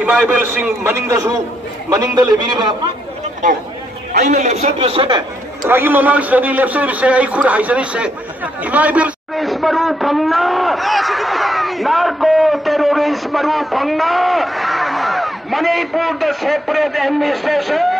इमाइबल सिंह मनिंग लेबीबा अने लेप्से खागी ममांग से लेप्से खुद हाइजरी से इमाइबल मरु फंगना नार्को टेरोरिस्ट मरु फंगना Manipur the separate administration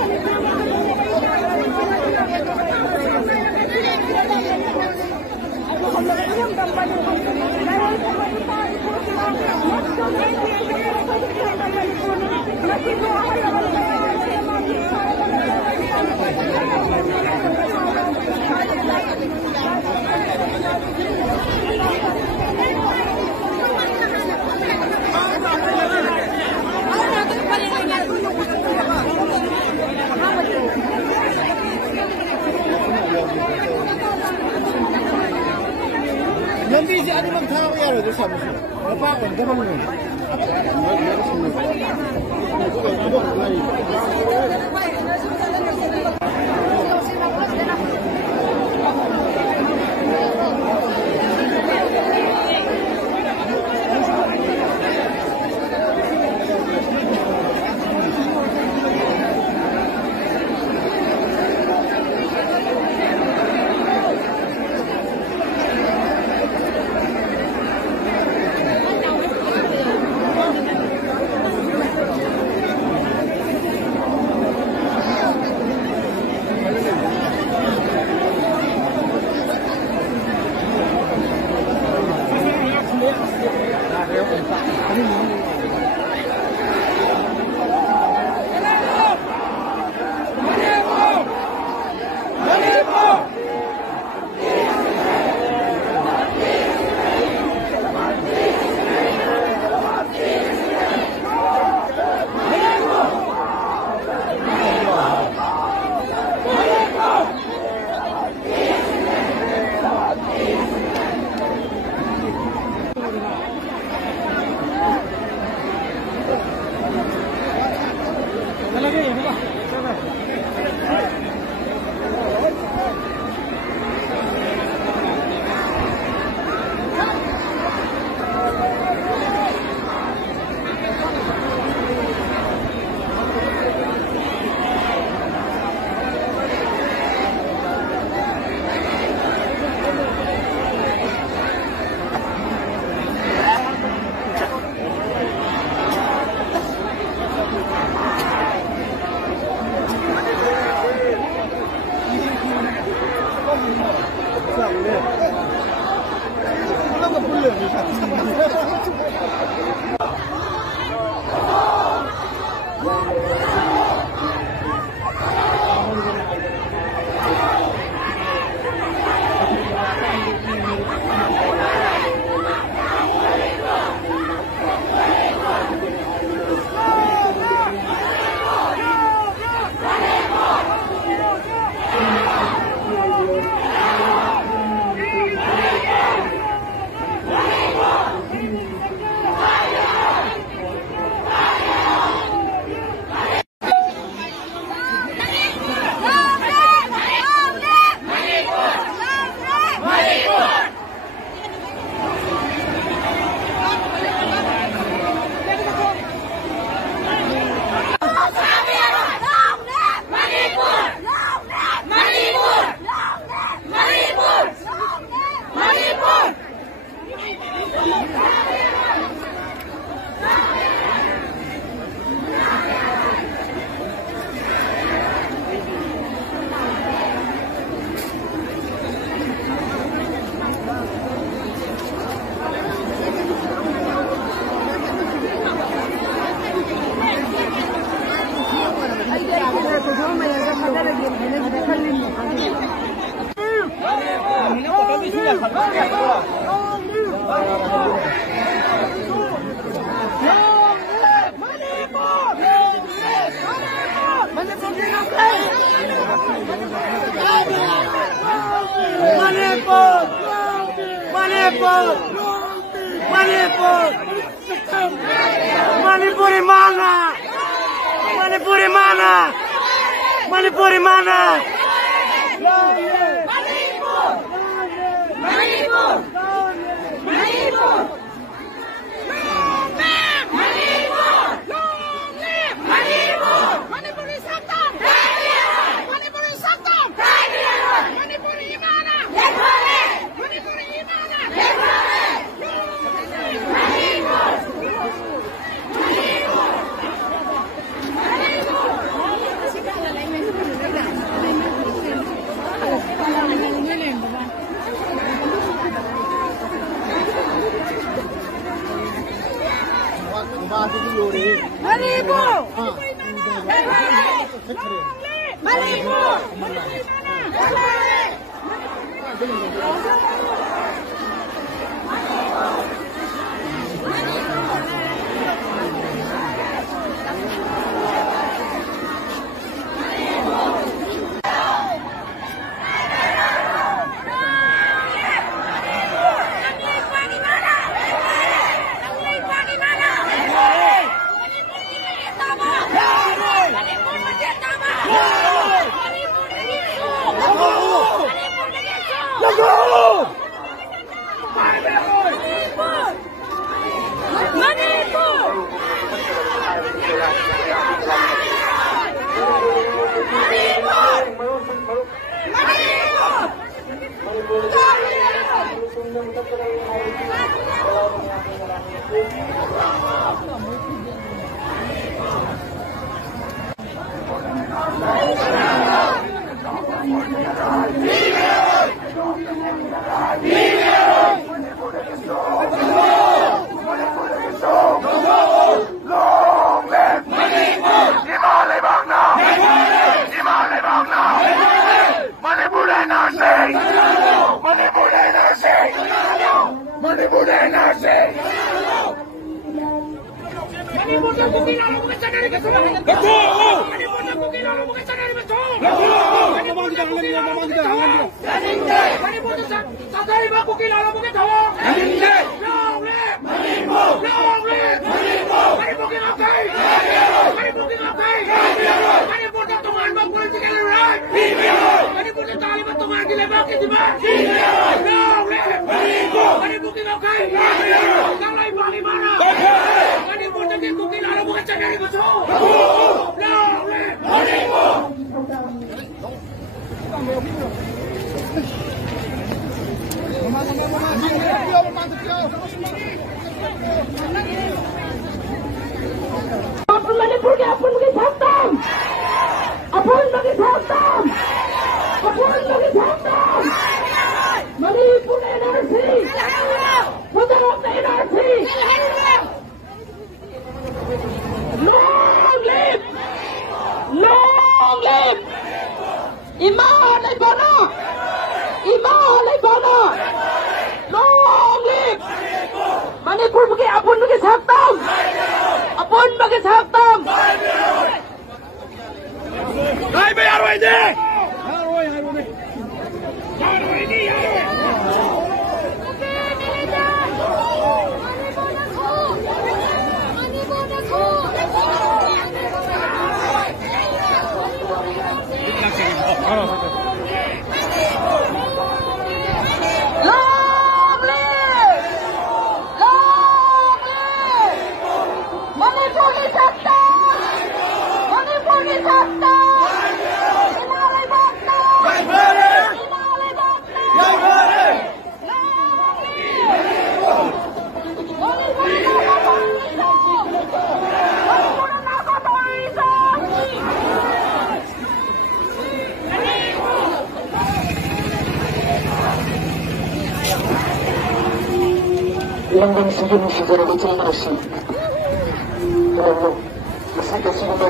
Hai, 아니면 타고 야로도 사무실. 아빠 언제 먹는? Manipuri mana? Manipuri mana? Manipuri mana? Manipur! Manipur! Manipur! Langgang sejenis sejarah bercerita lalu masih kasih nama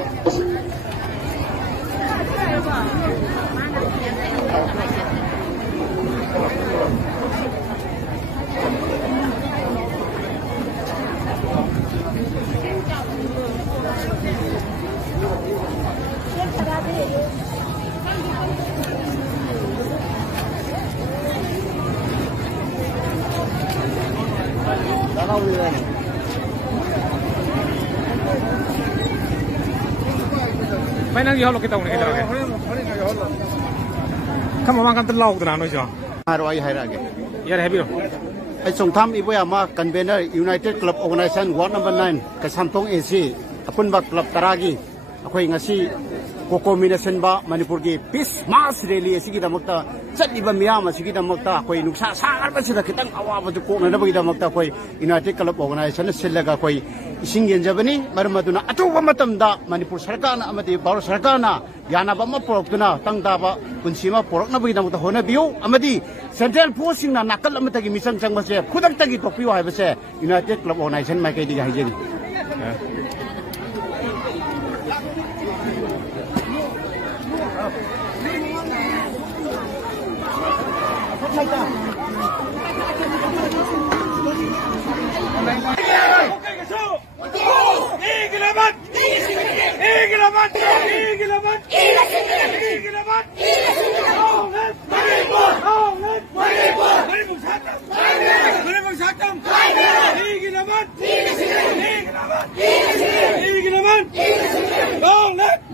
Mấy nó gì hết lo cái tàu này cái nào kìa. Không mà mang căn lâu từ nào nói chưa? Hai ra kìa. Dạ đây biết rồi. Ai song tham ibu ama convener United Club Organization Ward Number 9 Kasampong AC apun bak club taragi akoi ngasi combination ba Manipur ki peace mass rally asigi damakta chaliba miyam asigi damakta akoi nuksa sangar ba sida kitang awa ba ko na bagi damakta akoi United Club Organization sillaga akoi ising yenjabani marmaduna atuwa matamda Manipur sarkar na amati Bharat sarkar na yana ba ma poroktuna tangda ba kunsima porok na bagi damakta hona biu amati Central Forcing na nakal amata ki misang chang ba se khudak tagi tokpiwa hai ba se United Club Organization mai kai di hai jeni Long live!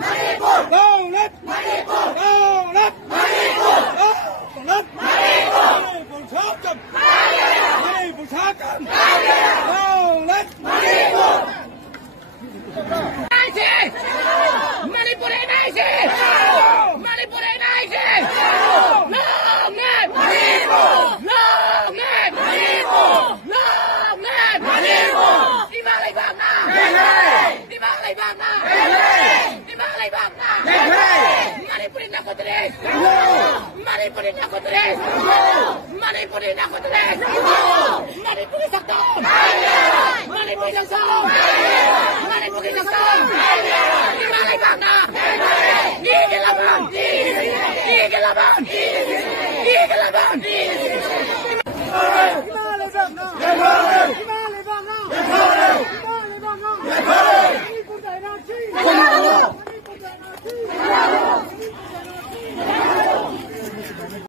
narcotics! Manipuri narcotics! Manipuri narcotics! Manipuri sakto! Manipuri sakto!